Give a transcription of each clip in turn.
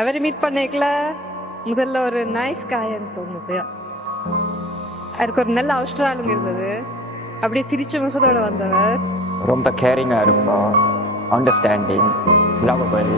அவரை மீட் பண்ணிக்கல முதல்ல ஒரு நைஸ் காயன்னு தோணுது. அவருக்கு ஒரு நல்ல அவசராலுங்க இருந்தது. அப்படியே சிரிச்ச முகத்தோட வந்தவர். ரொம்ப கேரிங்காக இருப்பான், அண்டர்ஸ்டாண்டிங், லவபிள்.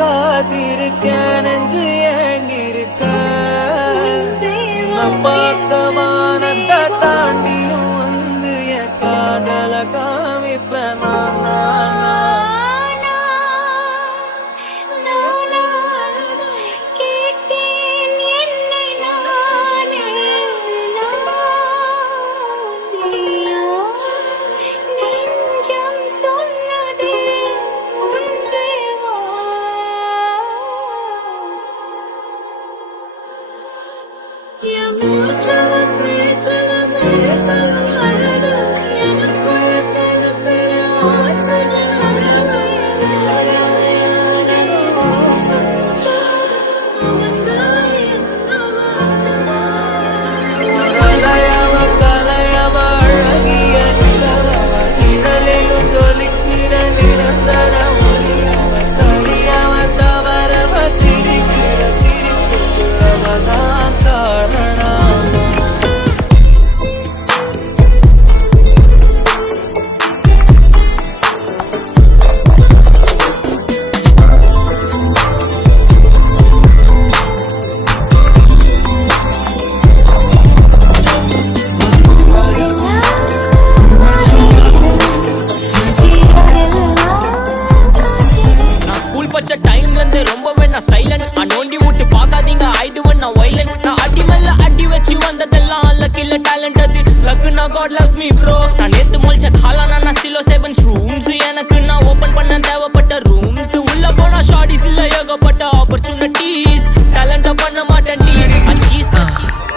காத்திருக்கேன் நெஞ்சு ஏங்கிருக்க பக்கமானத்தை தாண்டியும் வந்து என் காதல காமிப்பேன் ரொம்பவே நான் சைலண்ட். நோண்டி விட்டு பார்க்காதீங்க, ஆயிடுவேன் நான் வைலண்ட். நான் அடி மேல அடி வச்சு வந்ததெல்லாம் லக் இல்ல டேலண்ட். அது லக்கு நான் காட் லவ்ஸ் மீ ப்ரோ. நான் நேத்து மொழிச்ச காலானா நான் ஸ்டிலோ 7 ரூம்ஸ். எனக்கு நான் ஓபன் பண்ண தேவைப்பட்ட ரூம்ஸ். உள்ள போனா ஷார்டிஸ் இல்ல ஏகப்பட்ட ஆப்பர்ச்சுனிட்டிஸ். டேலண்ட பண்ண மாட்டேன் டீஸ். அச்சீஸ்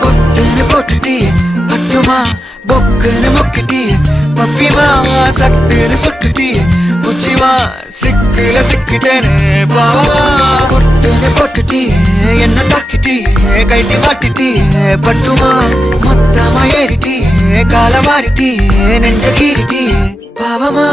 பொட்டுன்னு போட்டுட்டி பட்டுமா பொக்குன்னு மொக்கிட்டி பப்பிமா சட்டுன்னு சுட்டுட்டி புச்சிமா சிக்குல சிக்கிட்டேன்னு பாவா. பொட்டுன்னு போட்டுட்டி என்ன தாக்கிட்டி கைட்டி மாட்டிட்டி பட்டுமா மொத்தமா ஏறிட்டி கால மாறிட்டி நெஞ்ச கீறிட்டி பாவமா.